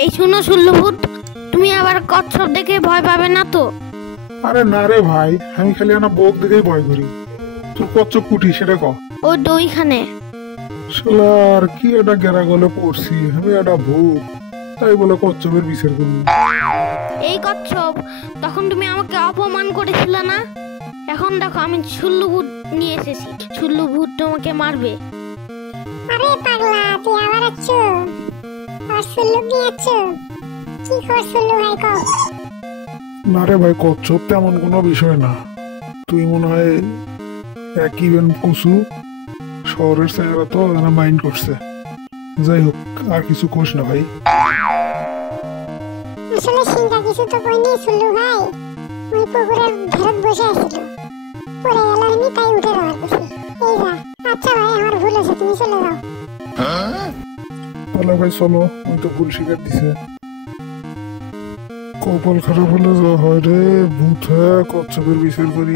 এই শুনো শুল্লভূত, তুমি আবার কচ্ছপ দেখে ভয় পাবে না তো? আরে না রে ভাই, আমি খালি আনা বোক দেখেই ভয় করি। তোর কচ্ছপ কুটি সেটা ক। ওই তো ওইখানে। শালার কি একটা গেরা গলে পড়ছি, আমি একটা ভূত, তাই বলে কচ্ছপের বিচার করবো? এই কচ্ছপ, তখন তুমি আমাকে অপমান করেছিলে না? এখন দেখো আমি শুল্লভূত নিয়ে এসেছি, শুল্লভূত তোমাকে মারবে। আরে পাগলা, তুই আবার আছো? আর সুল্লু নিয়ে আছো? কি খবর সুল্লু ভাই কও? না রে ভাই, কচ্ছপ তেমন কোনো বিষয় না। তুই মনে হয় একই বেন কুসু, শহরের চেহারা তো মাইন্ড করছে। যাই হোক, আর কিছু কোস না ভাই। আসলে সিংহা কিছু তো কইনি সুল্লু ভাই, ওই পুকুরের ধারে বসে আছিল, পড়ে গেল আমি তাই উঠে দেওয়ার করছি। এই যা। আচ্ছা ভাই, আমার ভুল হয়েছে, তুমি চলে যাও। তাহলে ভাই চলো, ওই তো ভুল স্বীকার দিছে। কপাল খারাপ হলে যা হয় রে, ভূত হয়ে কচ্ছপের বিচার করি।